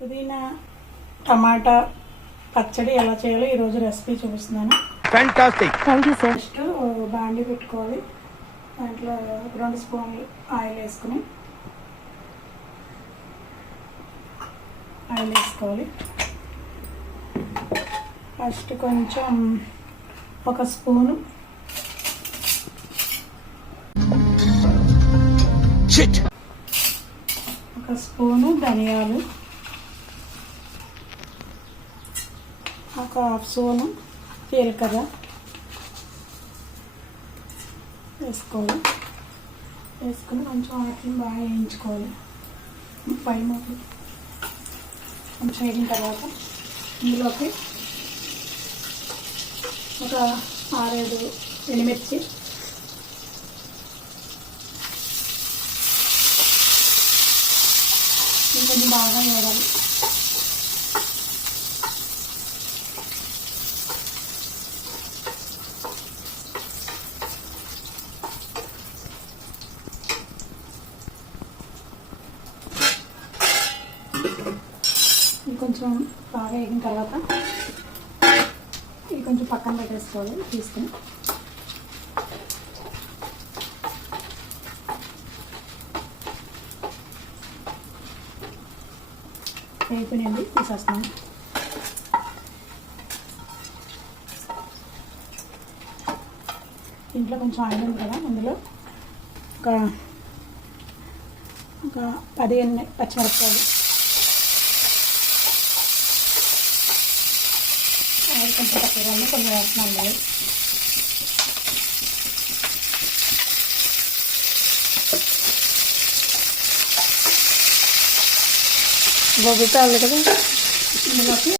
పుదీనా టమాటా పచ్చడి ఎలా చేయాలో ఈరోజు రెసిపీ చూపిస్తున్నాను. Fantastic. Thank you sir. First బాండి పెట్టుకోవాలి. దాంట్లో 2 స్పూన్లు ఆయిల్ వేసుకోవాలి. ఫస్ట్ కొంచెం 1 స్పూను ధనియాలు, 1/2 స్పూను జీలకర్ర వేసుకొని కొంచెం వాటిని బాగా వేయించుకోవాలి. పై మొదలు కొంచెం వేగిన తర్వాత ఇందులోకి ఒక 6-7 ఎండుమిర్చి, కొంచెం బాగా వేయాలి. కొంచెం బాగా వేగిన తర్వాత ఇది కొంచెం పక్కన పెట్టేసుకోవాలి. తీసుకుని అయిపోయినండి తీసేస్తున్నాను. ఇంట్లో కొంచెం ఆయిల్ ఉంది కదా, అందులో ఒక 15 పచ్చిమిరపకాయలు, ఆయిల్ కొంచెం తక్కువగా కొంచెం వేస్తున్నాను. గోబీ కావాలి కదా, ఇందులోకి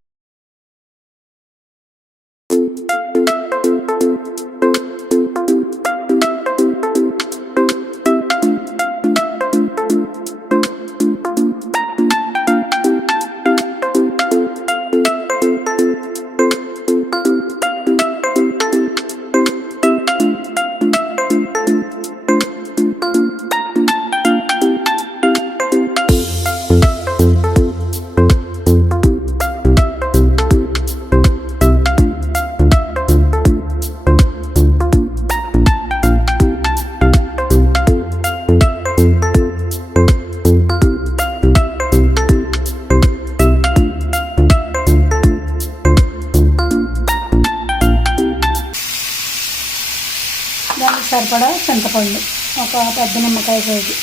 దానికి సరిపడా చింతపండు, ఒక పెద్ద నిమ్మకాయ సైజు,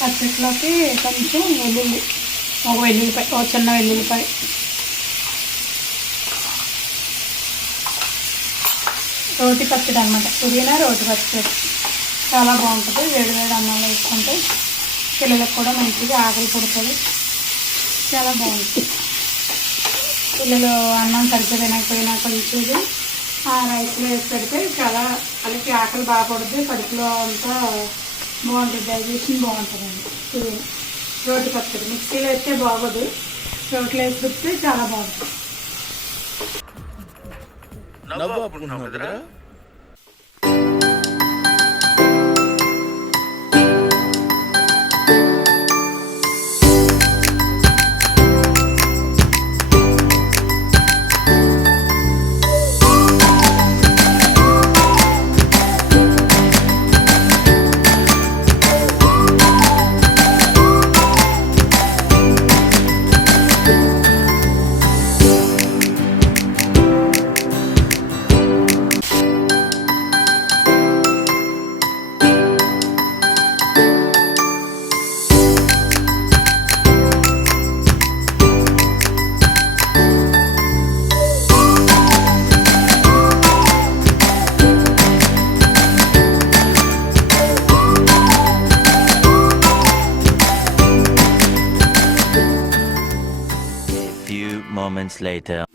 పచ్చట్లోకి కొంచెం వెల్లుల్లి, ఒక చిన్న వెల్లుల్లిపాయ, రోటి పచ్చడి అన్నమాట. పుదీనా రోటి పచ్చడి చాలా బాగుంటుంది. వేడి అన్నంలో వేసుకుంటే పిల్లలకు కూడా మంచిగా ఆకలి పుడుతుంది. చాలా బాగుంటుంది. పిల్లలు అన్నం సరిగ్గా తినకపోయినా కొంచెం ఆ రైస్లో వేసి పెడితే చాలా వాళ్ళకి ఆకలి బాగా పడుతుంది. కడుపులో అంతా బాగుంటుంది, డైజెషన్ బాగుంటుందండి. పుదీనా రోటి పచ్చడి మిక్సీలో వేస్తే బాగోదు, రోట్లో వేసి పెడితే చాలా బాగుంటుంది.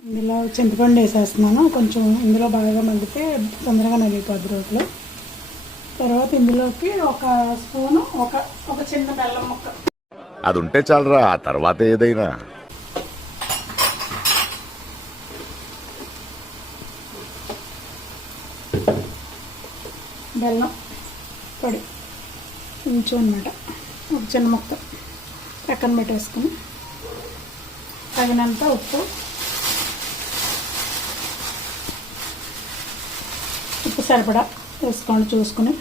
ఇందులో చింతపండు వేసేస్తున్నాను. కొంచెం ఇందులో బాగా మగ్గితే తొందరగా నలిగిపోద్ది రోట్లో. తర్వాత ఇందులోకి 1 స్పూను ఒక చిన్న బెల్లం ముక్క, అది ఉంటే చాలరా, ఆ తర్వాత ఏదైనా. బెల్లం పొడి కొంచెం అన్నమాట, ఒక చిన్న ముక్క పక్కన పెట్టేసుకుని, తగినంత ఉప్పు సరిపడా వేసుకోండి చూసుకుని.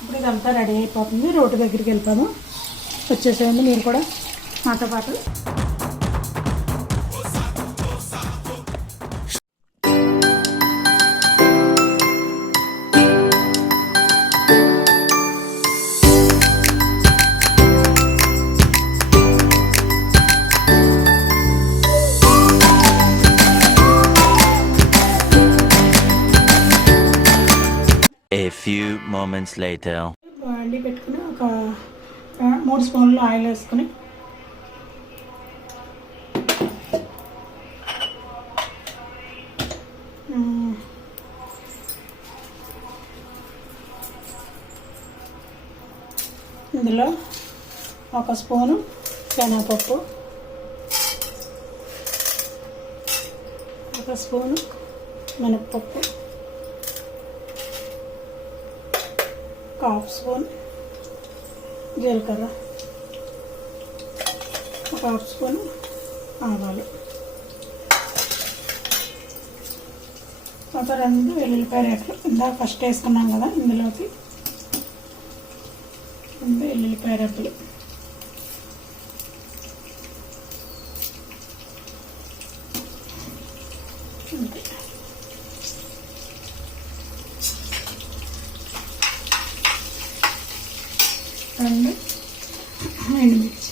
ఇప్పుడు ఇదంతా రెడీ అయిపోతుంది. రోడ్డు దగ్గరికి వెళ్ళిపోదాం. వచ్చేసేయండి మీరు కూడా మాతో పాటు. A few moments later. బాండీ పెట్టుకుని ఒక 3 స్పూన్లు ఆయిల్ వేసుకుని, ఇందులో 1 స్పూను శనగపప్పు, 1 స్పూను మినప్పప్పు, 1/2 స్పూన్ జీలకర్ర, 1/2 స్పూన్ ఆవాలు, ఒక 2 వెల్లుల్లిపాయ రేట్లు ఇందాక ఫస్ట్ వేసుకున్నాం కదా, ఇందులోకి 2 వెల్లుల్లిపాయ రేట్లు, అంతే. 2 ఎండుమిర్చి,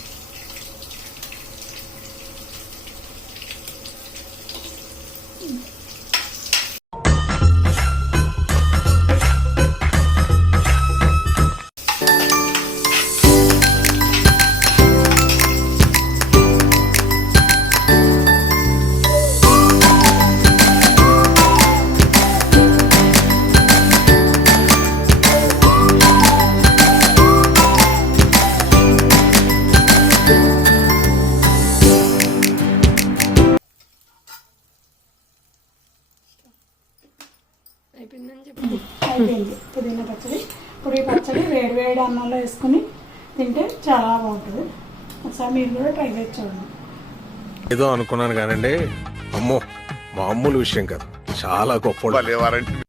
అయిపోయింది పుదీనా పచ్చడి. ఇప్పుడు ఈ పచ్చడి వేడి వేడి అన్నంలో వేసుకుని తింటే చాలా బాగుంటుంది. ఒకసారి మీరు కూడా ట్రై చేసి చూడండి. ఏదో అనుకున్నాను కానండి, అమ్మో మామూలు విషయం కాదు, చాలా గొప్ప.